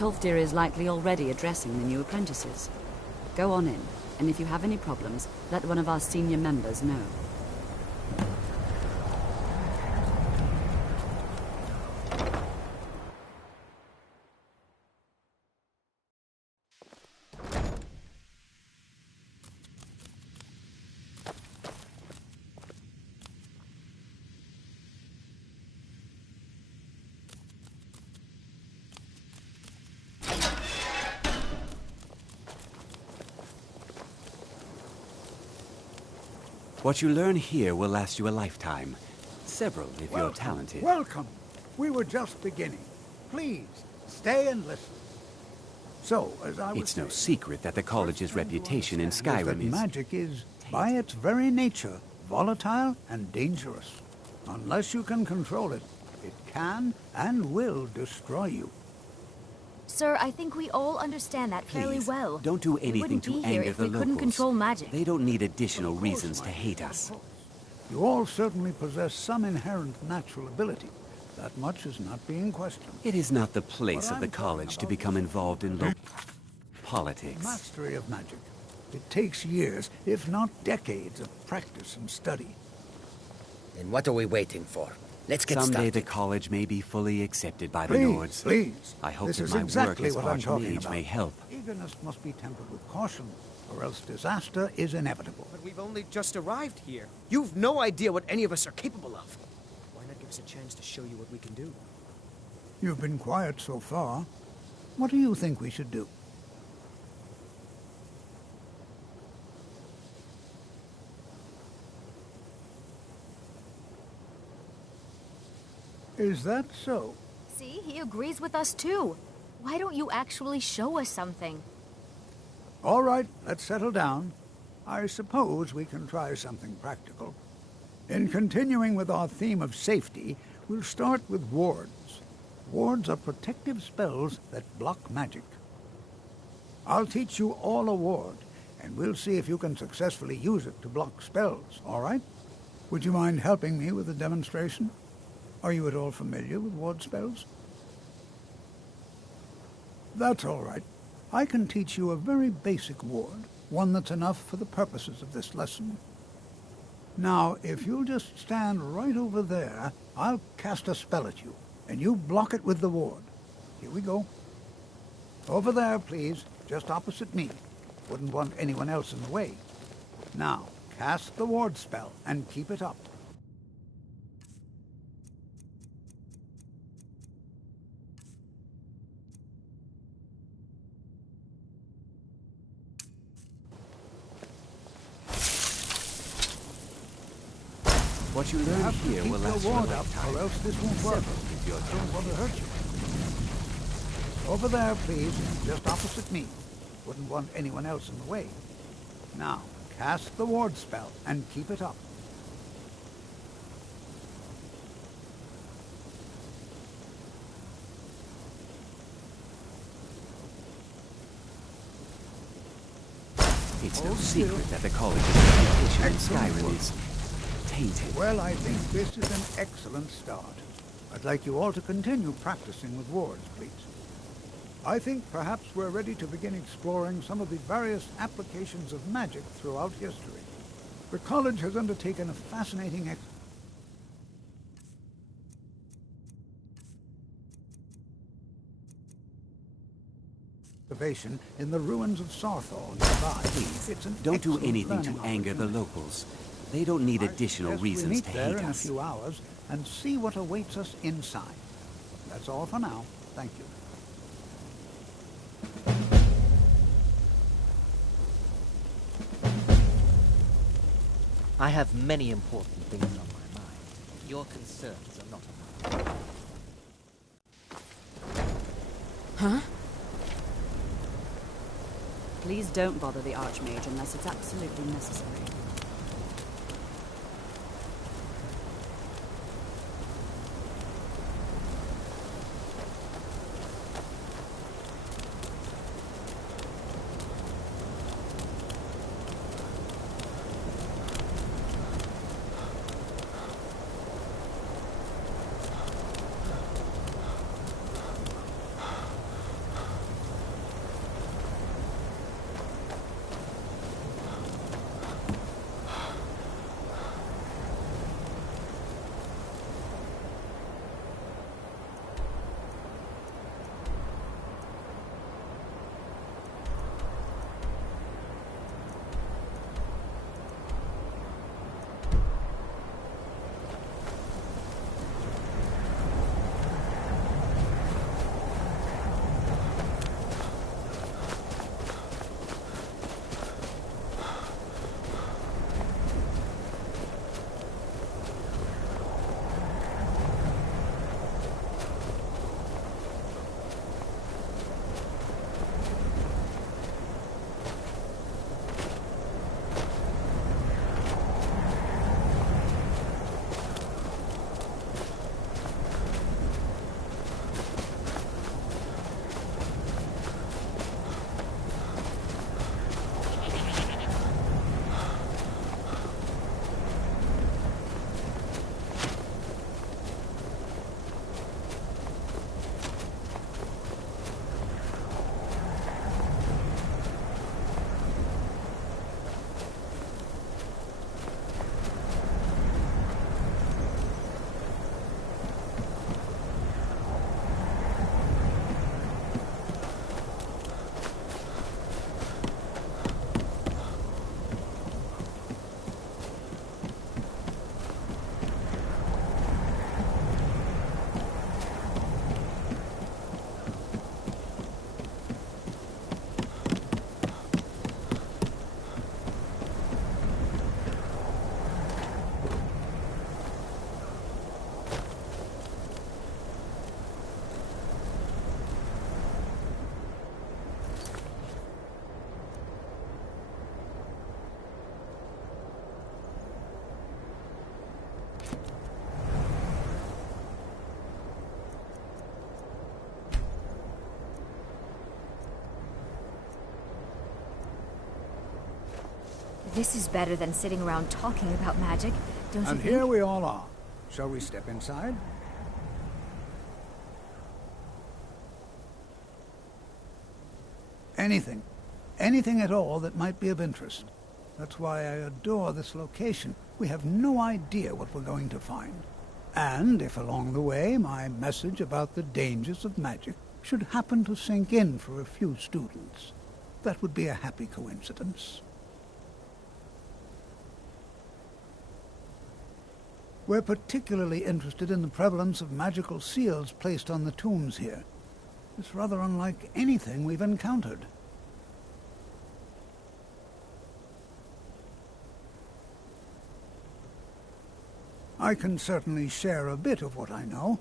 Tolfdir is likely already addressing the new apprentices. Go on in, and if you have any problems, let one of our senior members know. What you learn here will last you a lifetime. Several, if you're talented. Welcome. We were just beginning. Please, stay and listen. So, as I was It's no saying, secret that the college's reputation in Skyrim is... magic is, by its very nature, volatile and dangerous. Unless you can control it, it can and will destroy you. Sir, I think we all understand that fairly Please, well. don't do anything to anger the we couldn't locals. control magic. They don't need additional reasons to hate us. You all certainly possess some inherent natural ability. That much is not being questioned. It is not the place of the college to become involved in politics. Mastery of magic. It takes years, if not decades, of practice and study. Then what are we waiting for? Let's get Someday started. the college may be fully accepted by the Please, Nords. please. I hope This that is my exactly work as what I'm talking Archmage about. may help. Eagerness must be tempered with caution, or else disaster is inevitable. But we've only just arrived here. You've no idea what any of us are capable of. Why not give us a chance to show you what we can do? You've been quiet so far. What do you think we should do? Is that so? See, he agrees with us too. Why don't you actually show us something? All right, let's settle down. I suppose we can try something practical. In continuing with our theme of safety, we'll start with wards. Wards are protective spells that block magic. I'll teach you all a ward, and we'll see if you can successfully use it to block spells, all right? Would you mind helping me with the demonstration? Are you at all familiar with ward spells? That's all right. I can teach you a very basic ward, one that's enough for the purposes of this lesson. Now, if you'll just stand right over there, I'll cast a spell at you, and you block it with the ward. Here we go. Over there, please, just opposite me. Wouldn't want anyone else in the way. Now, cast the ward spell, and keep it up. What you learn here will last you a lifetime. Or else this won't work. If you're I don't want to hurt you. Over there, please, just opposite me. Wouldn't want anyone else in the way. Now, cast the ward spell and keep it up. It's no secret that the college's reputation in Skyrim is tainted. Well, I think this is an excellent start. I'd like you all to continue practicing with wards, please. I think perhaps we're ready to begin exploring some of the various applications of magic throughout history. The college has undertaken a fascinating excavation in the ruins of Sarthal nearby. Please, It's an don't do excellent anything to learning anger the opportunity. locals. They don't need additional Yes, we reasons meet to there hate in a us. few hours and see what awaits us inside. That's all for now. Thank you. I have many important things on my mind. Your concerns are not of mine. Huh? Please don't bother the Archmage unless it's absolutely necessary. This is better than sitting around talking about magic, don't you And think? here we all are. Shall we step inside? Anything. Anything at all that might be of interest. That's why I adore this location. We have no idea what we're going to find. And if along the way my message about the dangers of magic should happen to sink in for a few students, that would be a happy coincidence. We're particularly interested in the prevalence of magical seals placed on the tombs here. It's rather unlike anything we've encountered. I can certainly share a bit of what I know.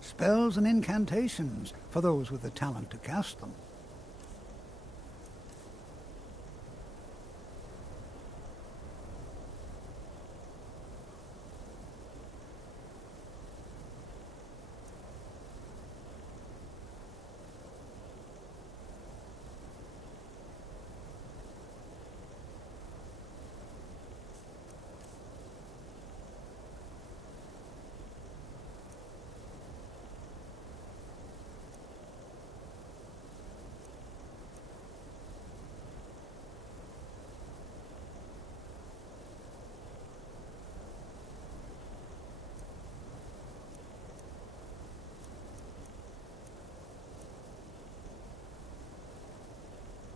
Spells and incantations for those with the talent to cast them.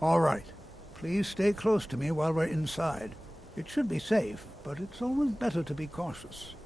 All right. Please stay close to me while we're inside. It should be safe, but it's always better to be cautious.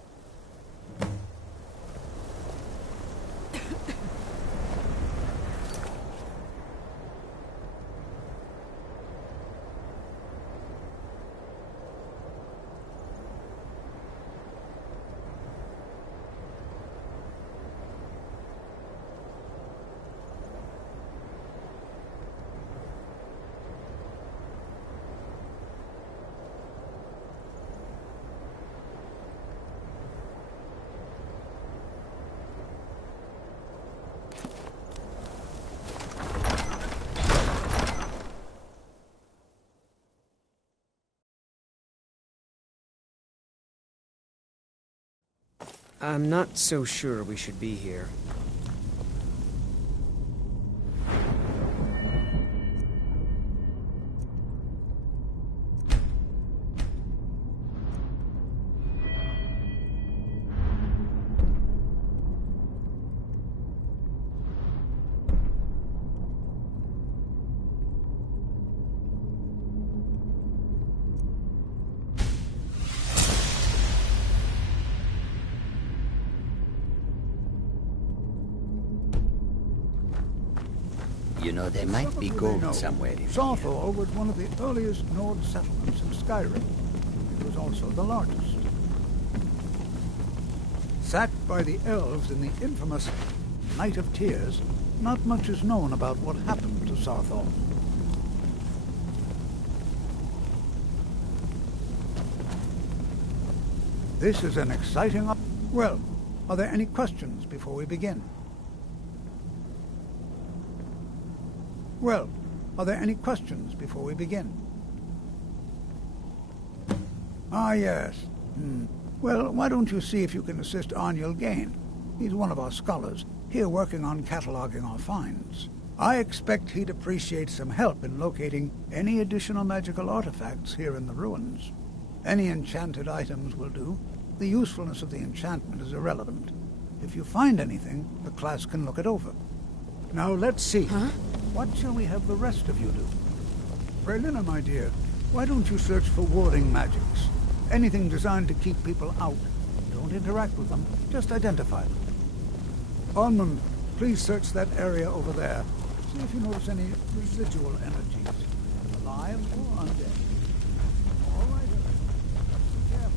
I'm not so sure we should be here. You know, there might be Probably gold know. somewhere in here. Sawthor was one of the earliest Nord settlements in Skyrim. It was also the largest. Sacked by the elves in the infamous Night of Tears, not much is known about what happened to Sawthor. This is an exciting... Well, are there any questions before we begin? Well, are there any questions before we begin? Ah, yes. Well, why don't you see if you can assist Arniel Gain? He's one of our scholars, here working on cataloging our finds. I expect he'd appreciate some help in locating any additional magical artifacts here in the ruins. Any enchanted items will do. The usefulness of the enchantment is irrelevant. If you find anything, the class can look it over. Now, let's see. Huh? What shall we have the rest of you do? Brelina, my dear, why don't you search for warding magics? Anything designed to keep people out. Don't interact with them, just identify them. Onmund, please search that area over there. See if you notice any residual energies. alive or undead. All right, be careful.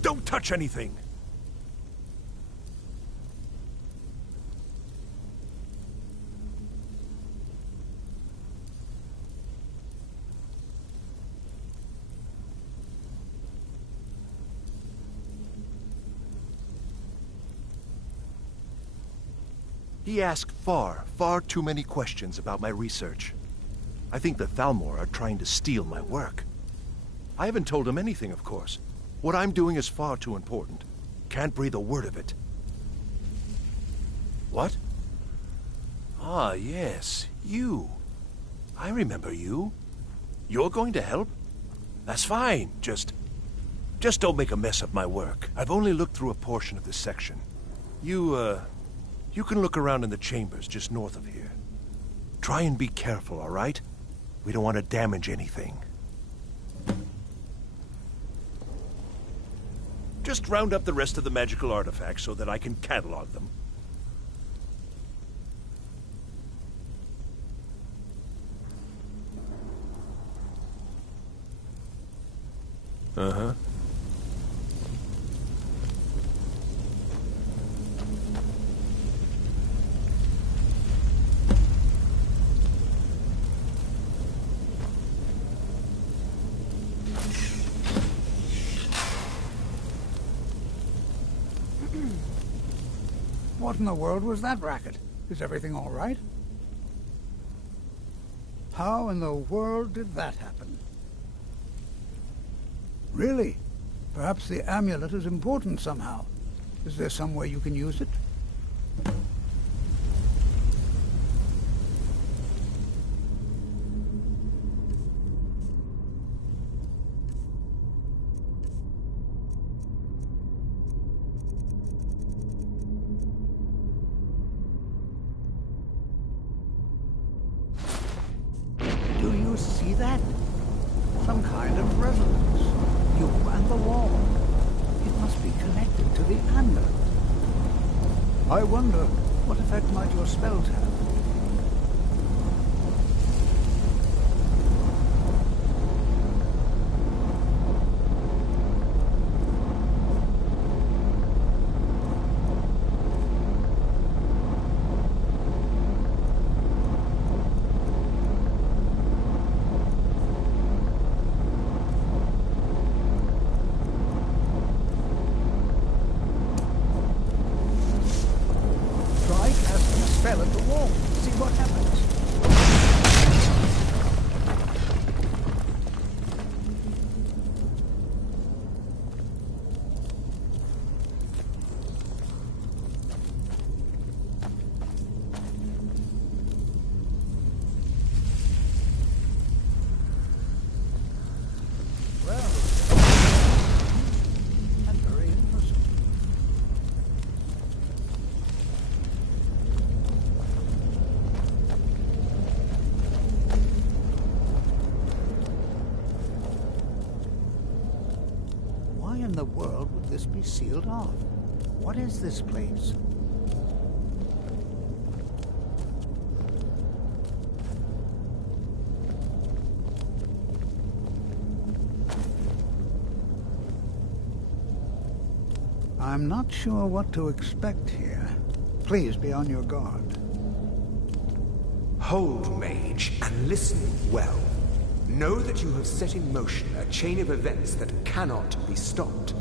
Don't touch anything! He asked far too many questions about my research. I think the Thalmor are trying to steal my work. I haven't told him anything, of course. What I'm doing is far too important. Can't breathe a word of it. What? Ah, yes, you. I remember you. You're going to help? That's fine. Just don't make a mess of my work. I've only looked through a portion of this section. You can look around in the chambers just north of here. Try and be careful, all right? We don't want to damage anything. Just round up the rest of the magical artifacts so that I can catalog them. Uh-huh. What in the world was that racket? Is everything all right? How in the world did that happen? Really? Perhaps the amulet is important somehow. Is there some way you can use it? Do you see that? Some kind of resonance. You and the wall. It must be connected to the amulet. I wonder, what effect might your spells have? Spell at the wall. See what happens. Well, and very interesting. Why in the world would this be sealed off? What is this place? I'm not sure what to expect here. Please be on your guard. Hold, mage, and listen well. Know that you have set in motion a chain of events that cannot be stopped.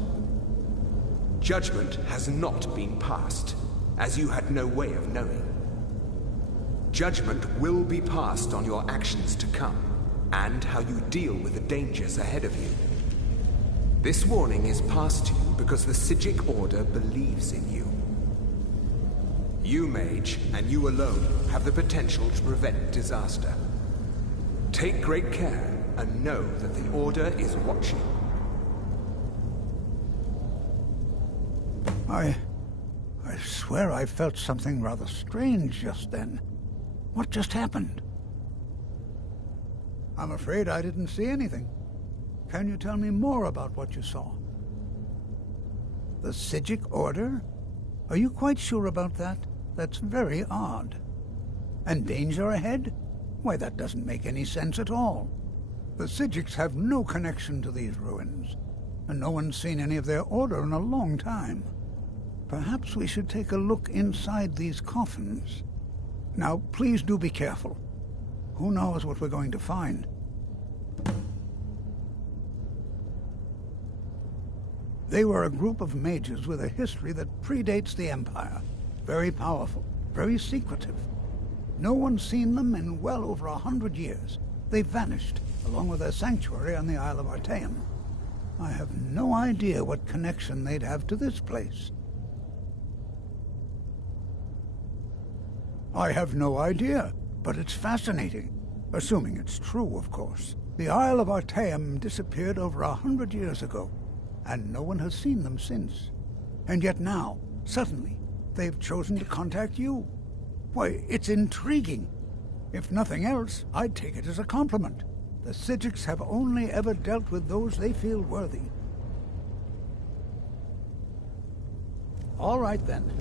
Judgment has not been passed. as you had no way of knowing. Judgment will be passed on your actions to come, and how you deal with the dangers ahead of you. This warning is passed to you because the Psijic Order believes in you. You, Mage, and you alone, have the potential to prevent disaster. Take great care, and know that the Order is watching. I swear I felt something rather strange just then. What just happened? I'm afraid I didn't see anything. Can you tell me more about what you saw? The Psijic Order? Are you quite sure about that? That's very odd. And danger ahead? Why, that doesn't make any sense at all. The Psijics have no connection to these ruins, and no one's seen any of their order in a long time. Perhaps we should take a look inside these coffins. Now, please do be careful. Who knows what we're going to find? They were a group of mages with a history that predates the Empire. Very powerful, very secretive. No one's seen them in well over 100 years. They vanished, along with their sanctuary on the Isle of Artaeum. I have no idea what connection they'd have to this place. I have no idea, but it's fascinating. Assuming it's true, of course. The Isle of Artaeum disappeared over 100 years ago, and no one has seen them since. And yet now, suddenly, they've chosen to contact you. Why, it's intriguing. If nothing else, I'd take it as a compliment. The Psijics have only ever dealt with those they feel worthy. All right, then.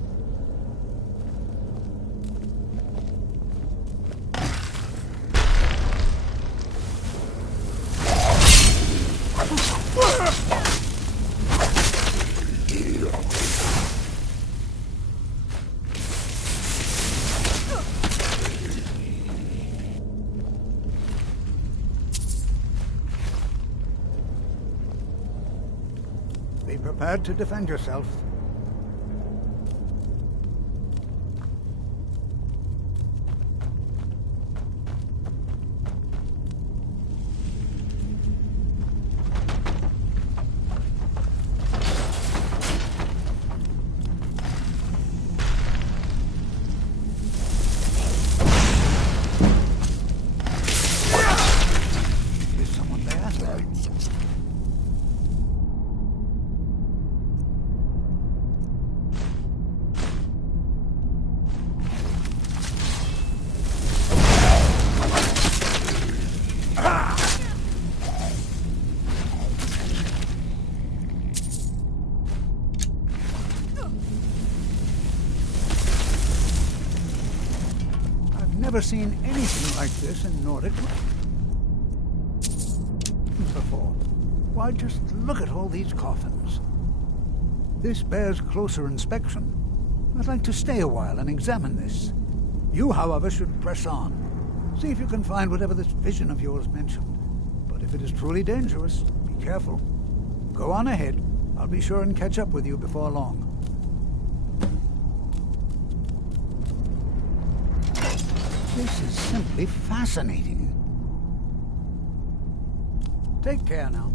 Be prepared to defend yourself. Is someone there? Never seen anything like this in Nordic before. Why, just look at all these coffins. This bears closer inspection. I'd like to stay a while and examine this. You, however, should press on. See if you can find whatever this vision of yours mentioned. But if it is truly dangerous, be careful. Go on ahead. I'll be sure and catch up with you before long. This is simply fascinating. Take care now.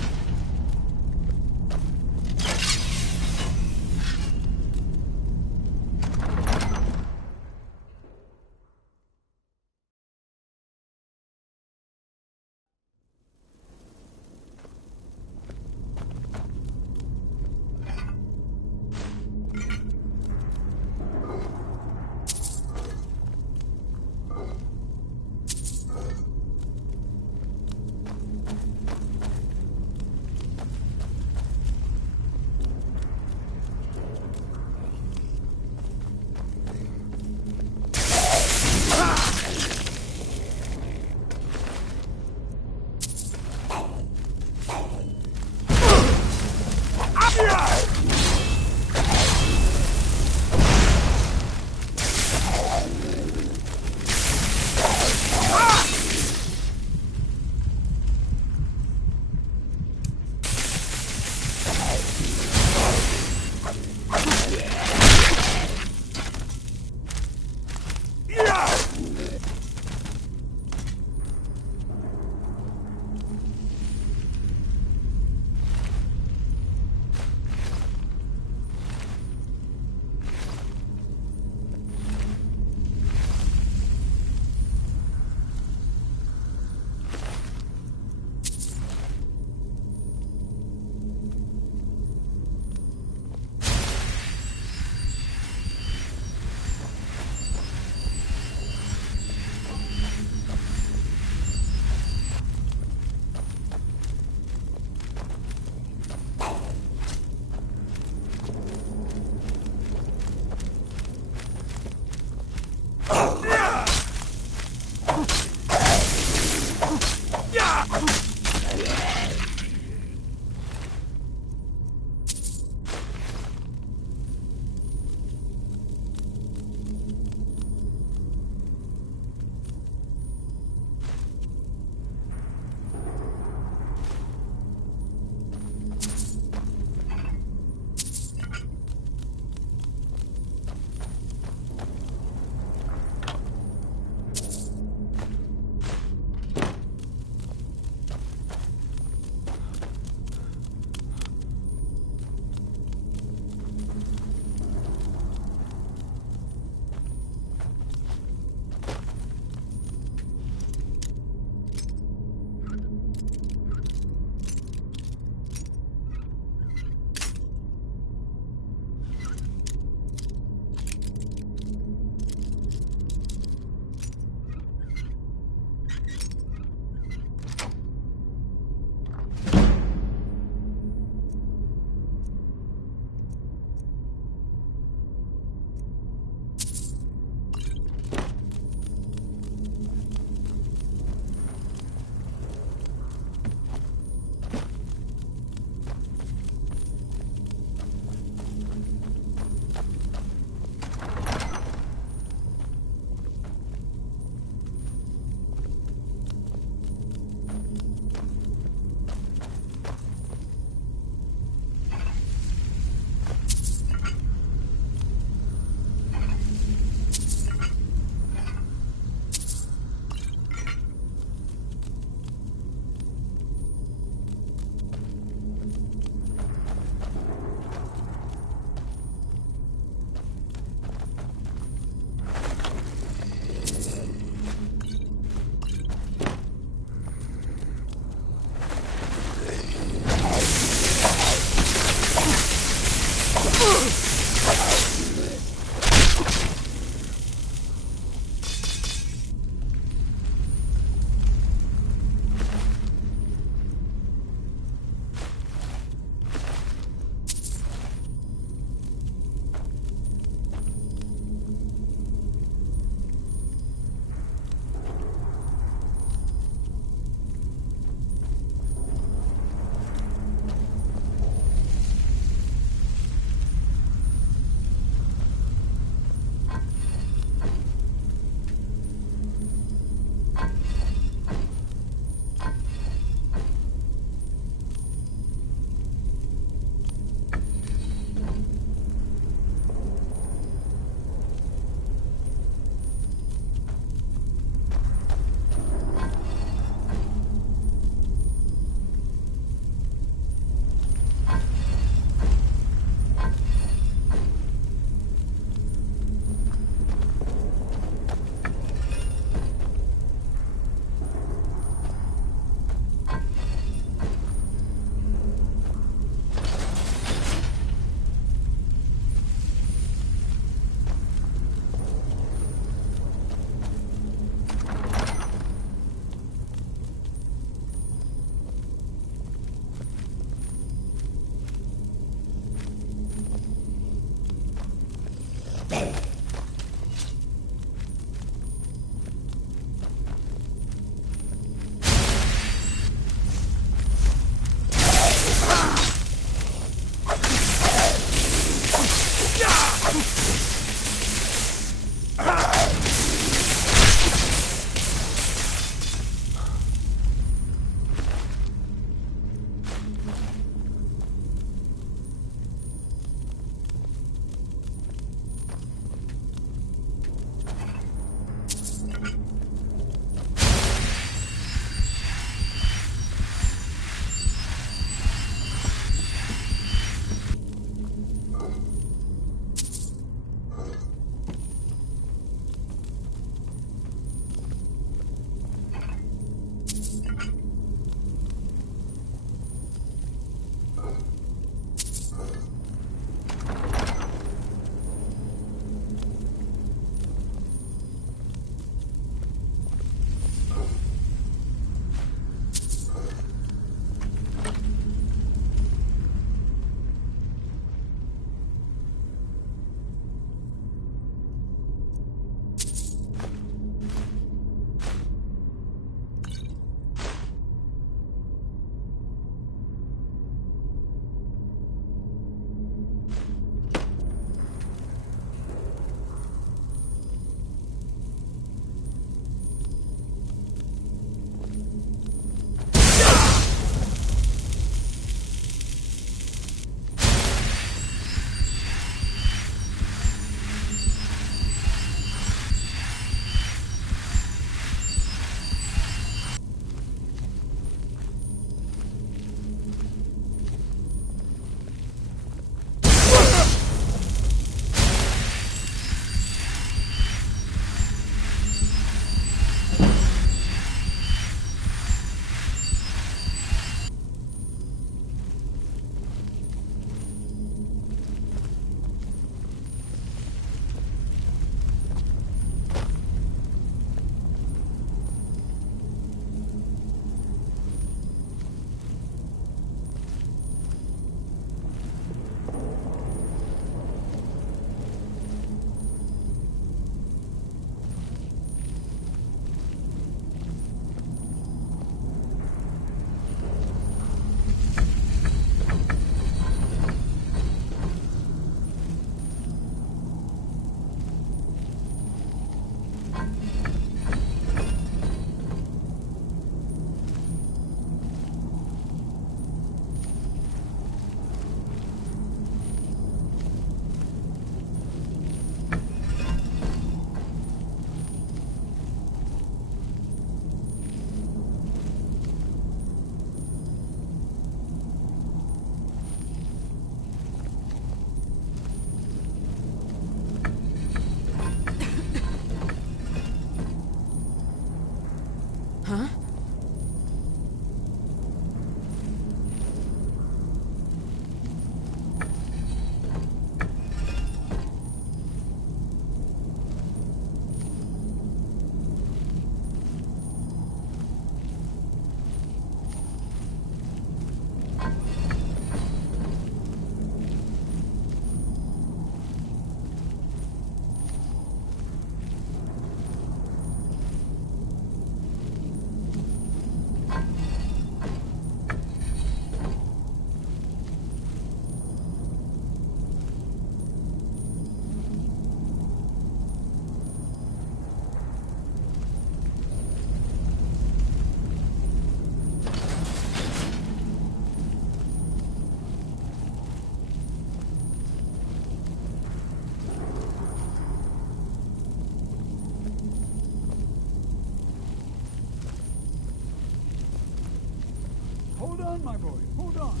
on, my boy. Hold on.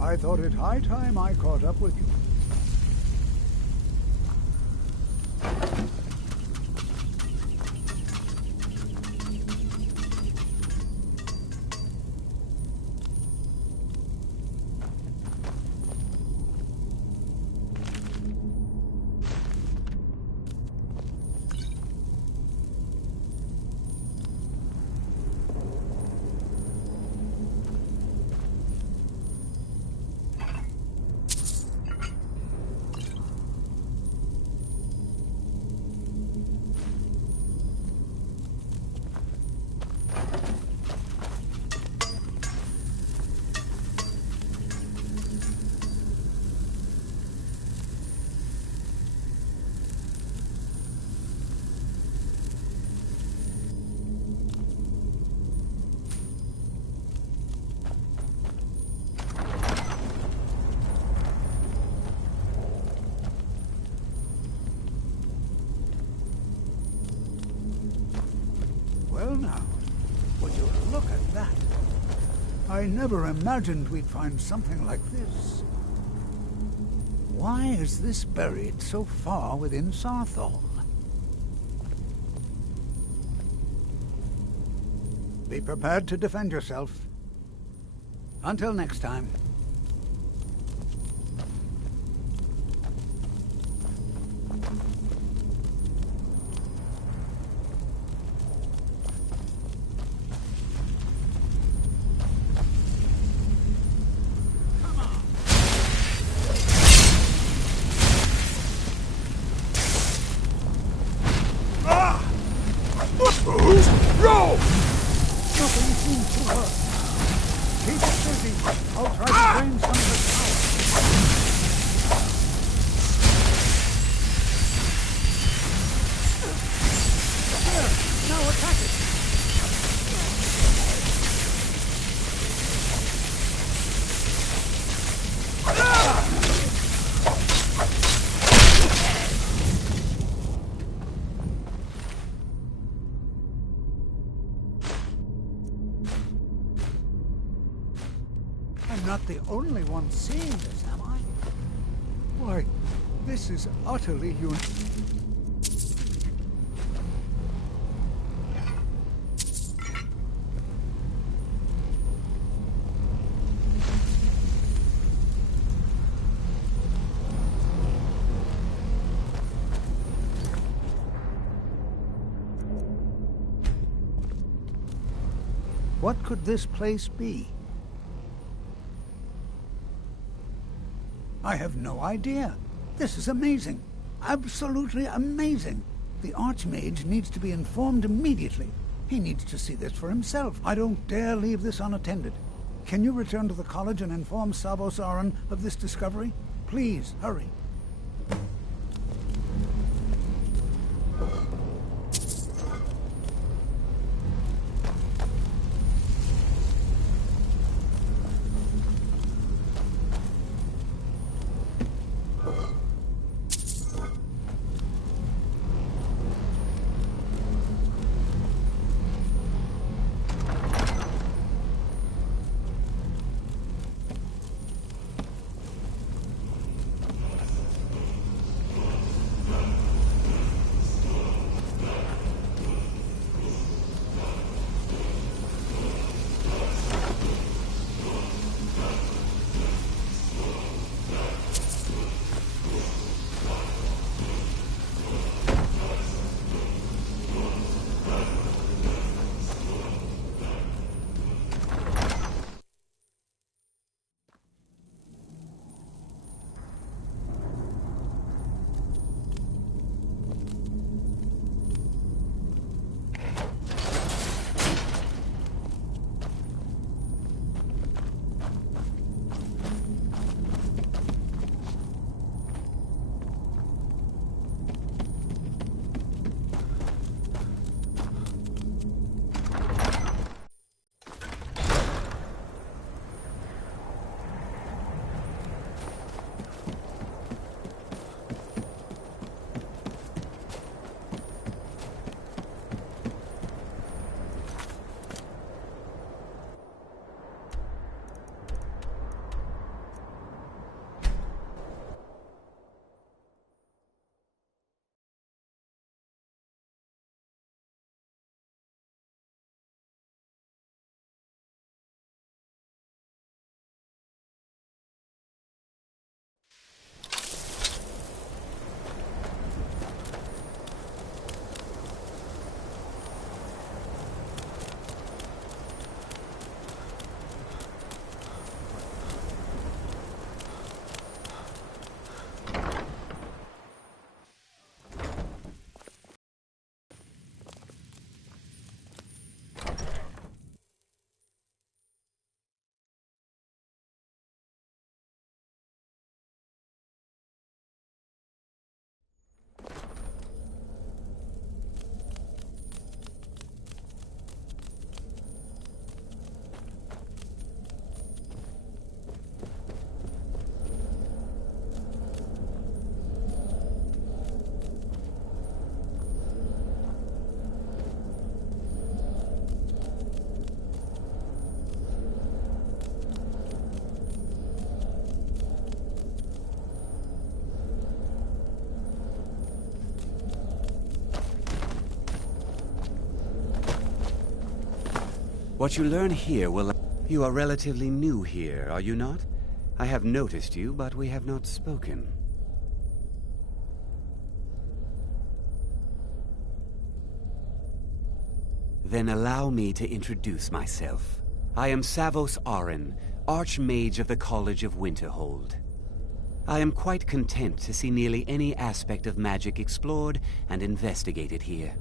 I thought it high time I caught up with you. Well now, would you look at that? I never imagined we'd find something like this. Why is this buried so far within Sarthal? Be prepared to defend yourself. Until next time. Nothing seems to work. Keep it busy. I'll try to drain some of the power. There! Now attack it! I'm not the only one seeing this, am I? Why, this is utterly unique. What could this place be? I have no idea. This is amazing. Absolutely amazing. The Archmage needs to be informed immediately. He needs to see this for himself. I don't dare leave this unattended. Can you return to the college and inform Sabo Saran of this discovery? Please, hurry. What you learn here will... You are relatively new here, are you not? I have noticed you, but we have not spoken. Then allow me to introduce myself. I am Savos Arin, Archmage of the College of Winterhold. I am quite content to see nearly any aspect of magic explored and investigated here.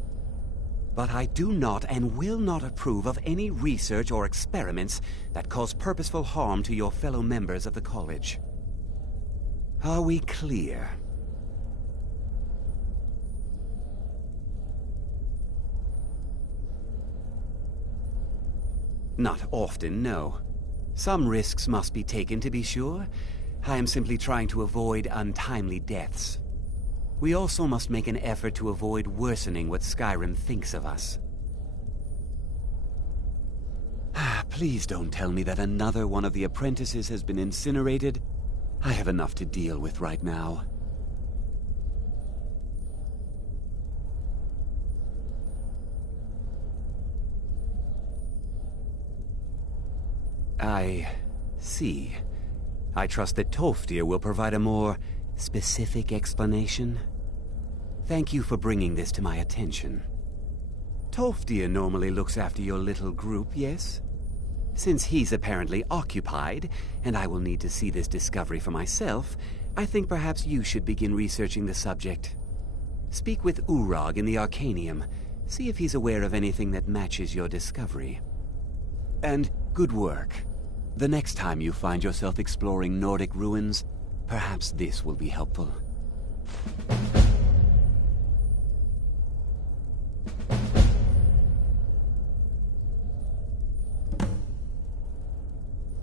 But I do not and will not approve of any research or experiments that cause purposeful harm to your fellow members of the college. Are we clear? Not often, no. Some risks must be taken, to be sure. I am simply trying to avoid untimely deaths. We also must make an effort to avoid worsening what Skyrim thinks of us. Please don't tell me that another one of the apprentices has been incinerated. I have enough to deal with right now. I see. I trust that Tolfdir will provide a more specific explanation. Thank you for bringing this to my attention. Tolfdir normally looks after your little group, yes? Since he's apparently occupied, and I will need to see this discovery for myself, I think perhaps you should begin researching the subject. Speak with Urag in the Arcanium. See if he's aware of anything that matches your discovery. And good work. The next time you find yourself exploring Nordic ruins, perhaps this will be helpful.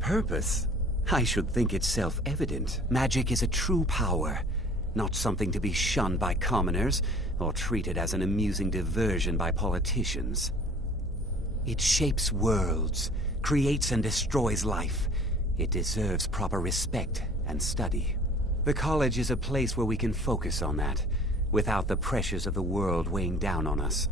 Purpose? I should think it's self-evident. Magic is a true power, not something to be shunned by commoners, or treated as an amusing diversion by politicians. It shapes worlds, creates and destroys life. It deserves proper respect and study. The college is a place where we can focus on that, without the pressures of the world weighing down on us.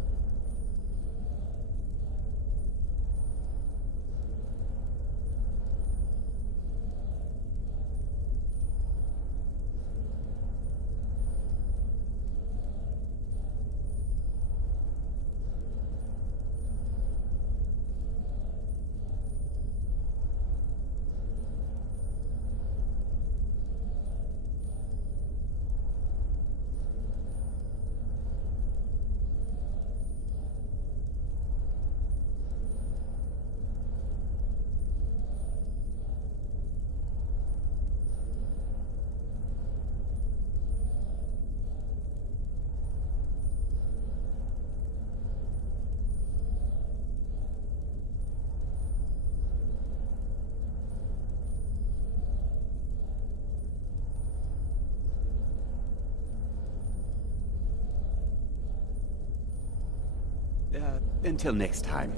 Until next time.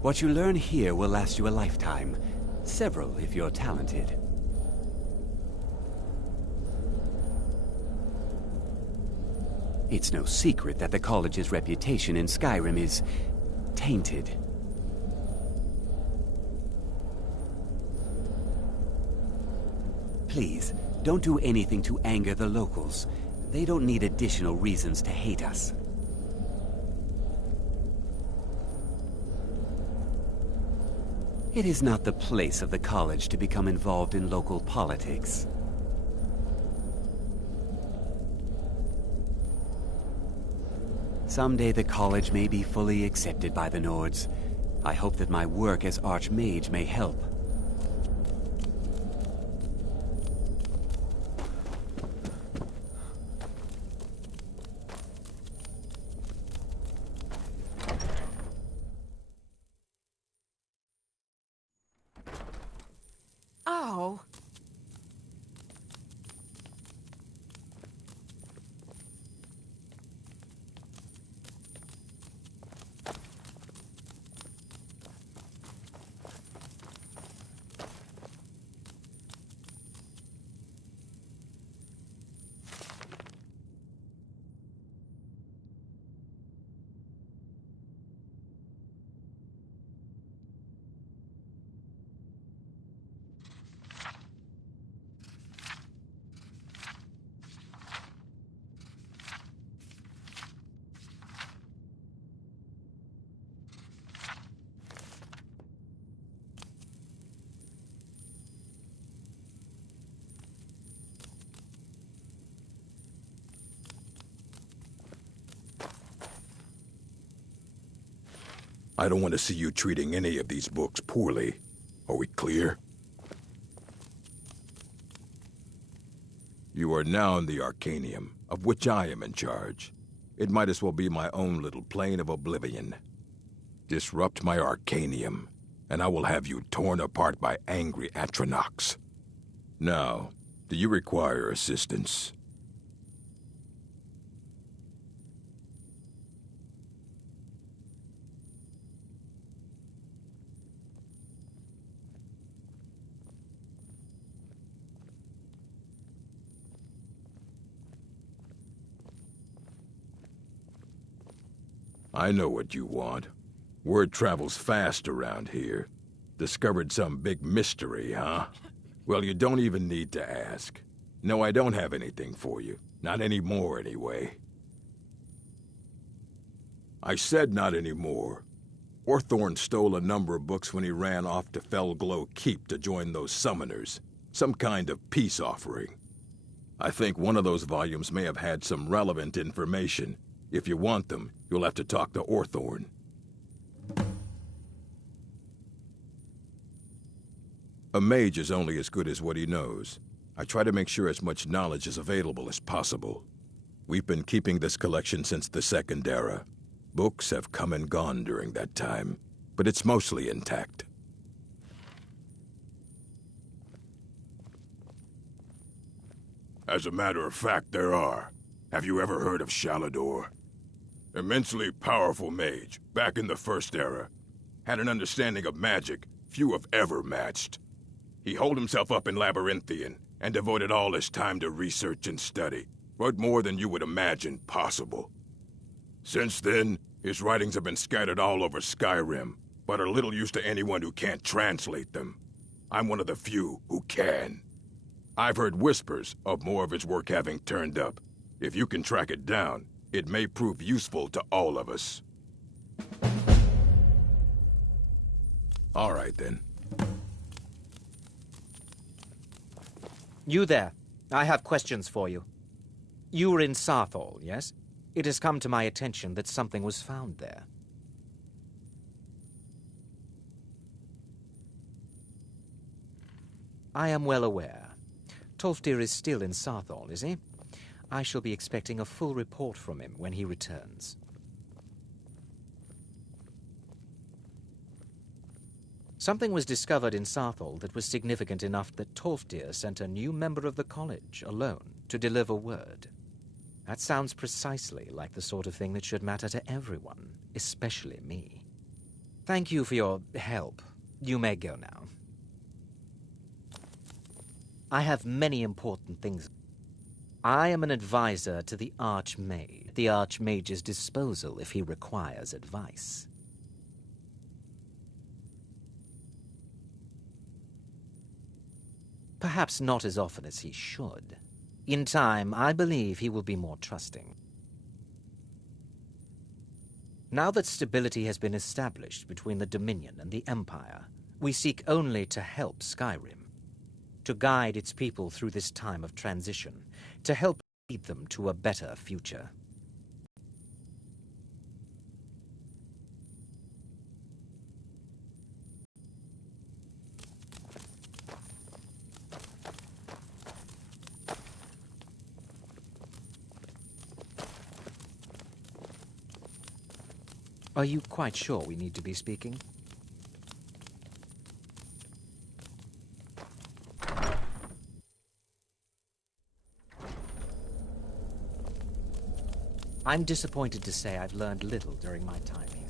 What you learn here will last you a lifetime. Several, if you're talented. It's no secret that the college's reputation in Skyrim is tainted. Please, don't do anything to anger the locals. They don't need additional reasons to hate us. It is not the place of the college to become involved in local politics. Someday the college may be fully accepted by the Nords. I hope that my work as Archmage may help. Oh. I don't want to see you treating any of these books poorly. Are we clear? You are now in the Arcanium, of which I am in charge. It might as well be my own little plane of oblivion. Disrupt my Arcanium, and I will have you torn apart by angry Atronachs. Now, do you require assistance? I know what you want. Word travels fast around here. Discovered some big mystery, huh? Well, you don't even need to ask. No, I don't have anything for you. Not anymore, anyway. I said not anymore. Orthorn stole a number of books when he ran off to Felglow Keep to join those summoners. Some kind of peace offering. I think one of those volumes may have had some relevant information. If you want them, you'll have to talk to Orthorn. A mage is only as good as what he knows. I try to make sure as much knowledge is available as possible. We've been keeping this collection since the Second Era. Books have come and gone during that time, but it's mostly intact. As a matter of fact, there are. Have you ever heard of Shalador? Immensely powerful mage, back in the First Era. Had an understanding of magic few have ever matched. He holed himself up in Labyrinthian and devoted all his time to research and study, but more than you would imagine possible. Since then, his writings have been scattered all over Skyrim, but are little use to anyone who can't translate them. I'm one of the few who can. I've heard whispers of more of his work having turned up. If you can track it down, it may prove useful to all of us. All right, then. You there. I have questions for you. You were in Sarthal, yes? It has come to my attention that something was found there. I am well aware. Tolfdir is still in Sarthal, is he? I shall be expecting a full report from him when he returns. Something was discovered in Sarthal that was significant enough that Tolfdir sent a new member of the college, alone, to deliver word. That sounds precisely like the sort of thing that should matter to everyone, especially me. Thank you for your help. You may go now. I have many important things. I am an advisor to the Archmage, the Archmage's disposal if he requires advice. Perhaps not as often as he should. In time, I believe he will be more trusting. Now that stability has been established between the Dominion and the Empire, we seek only to help Skyrim, to guide its people through this time of transition, to help lead them to a better future. Are you quite sure we need to be speaking? I'm disappointed to say I've learned little during my time here.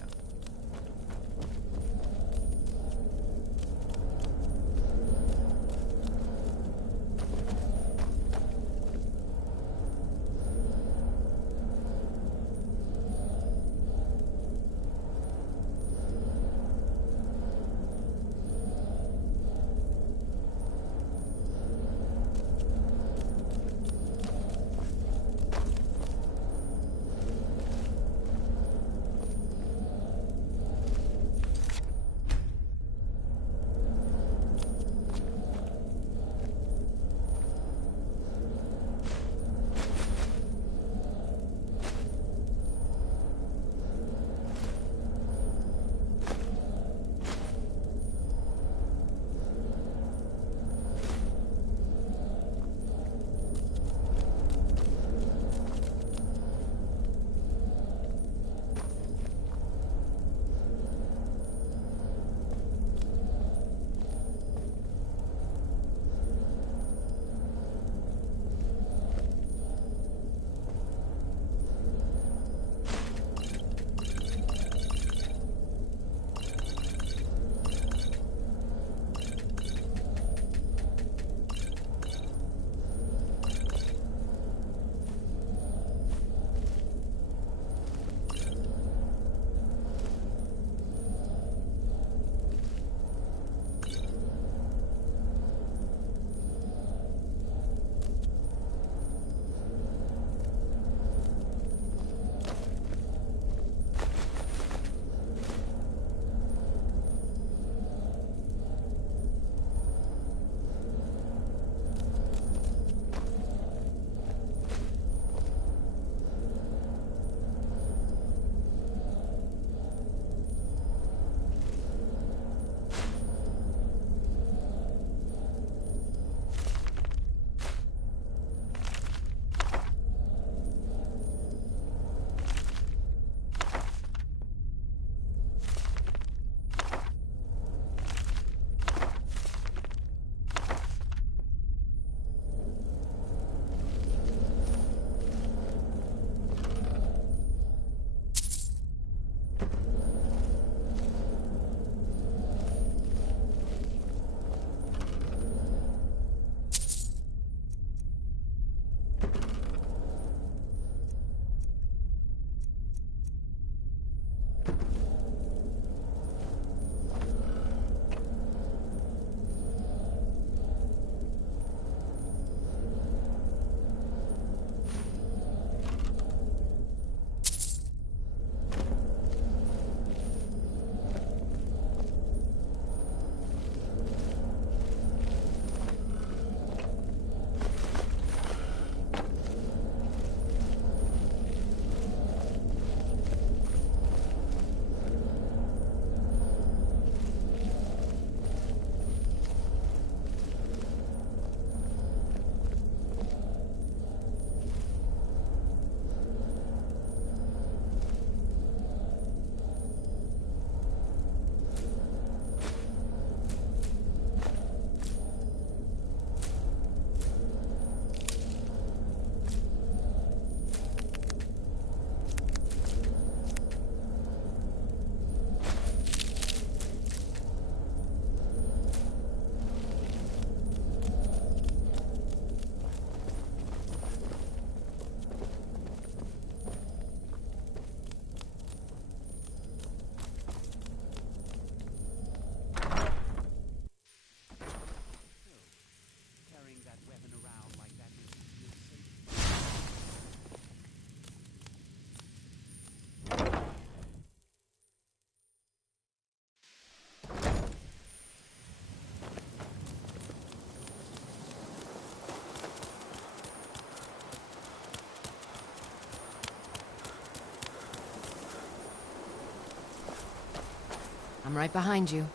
I'm right behind you.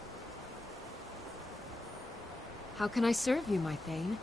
How can I serve you, my Thane?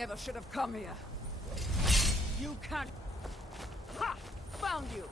never should have come here. You can't... Ha! Found you!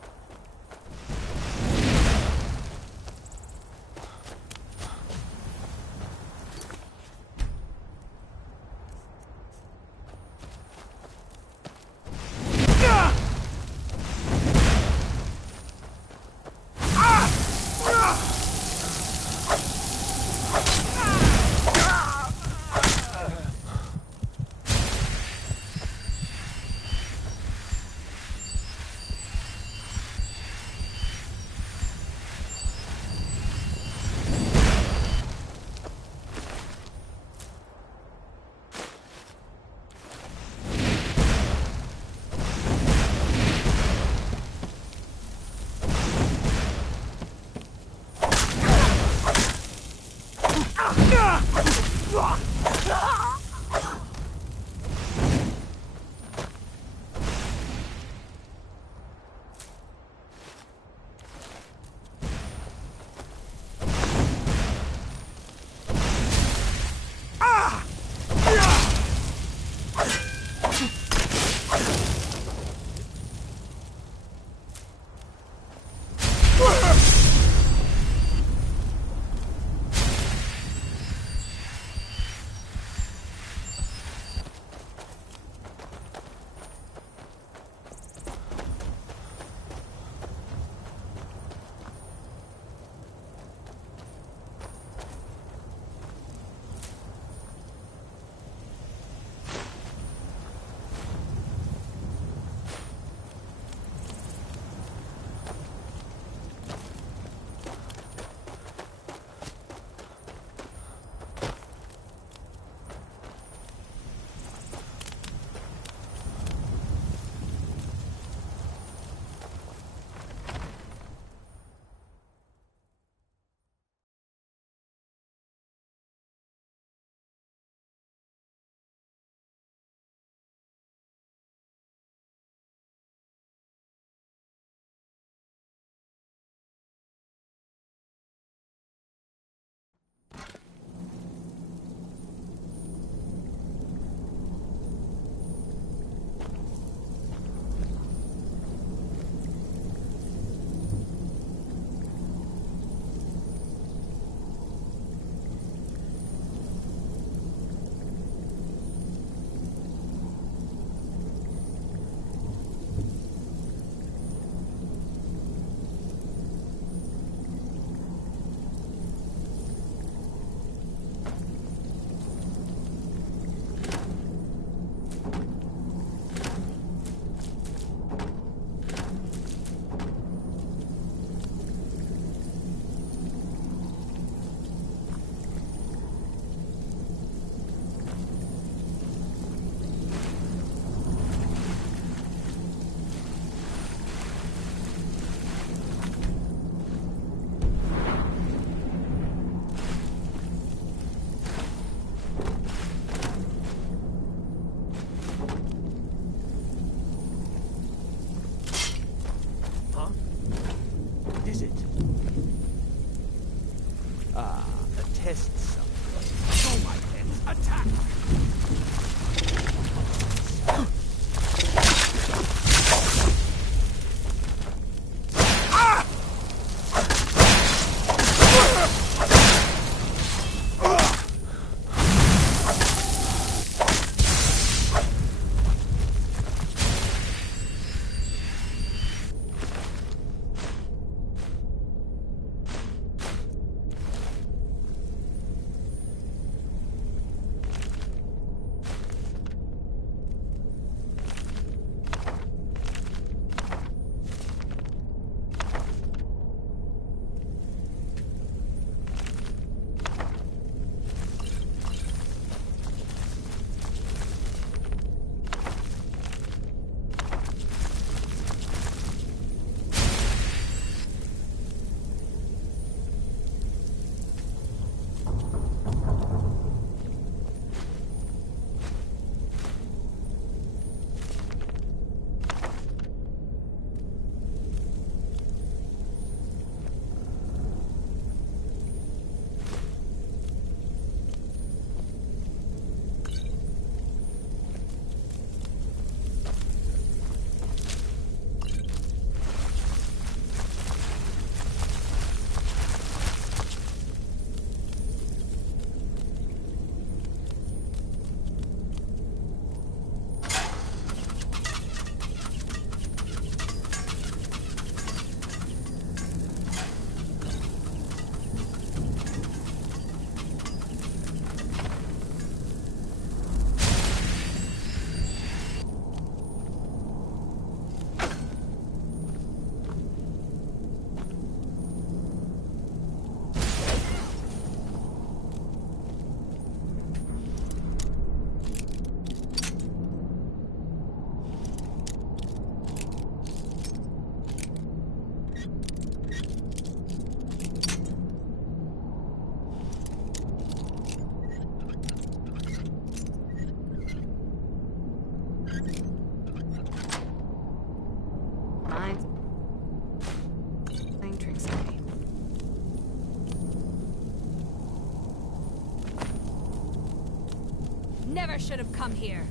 never should have come here.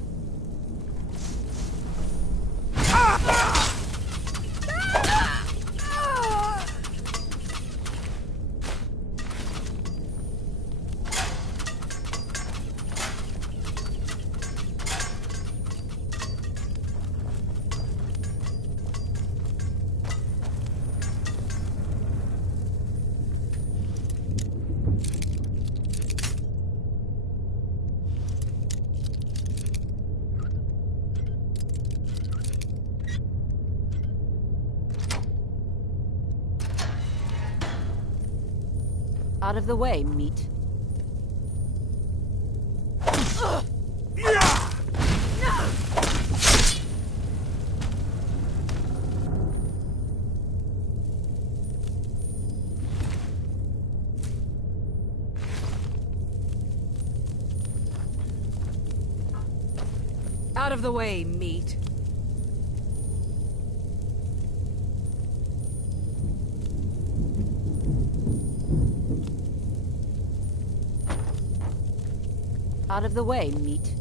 Out of the way, meat. Out of the way, meat. Out of the way, meat.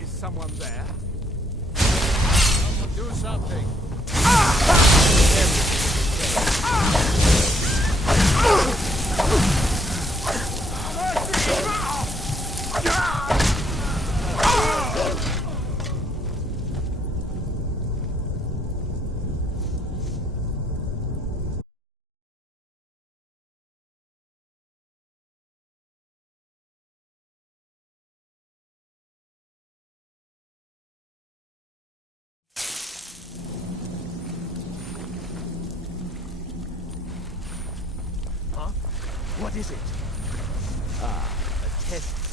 Is someone there? Someone do something. What is it? Ah, a test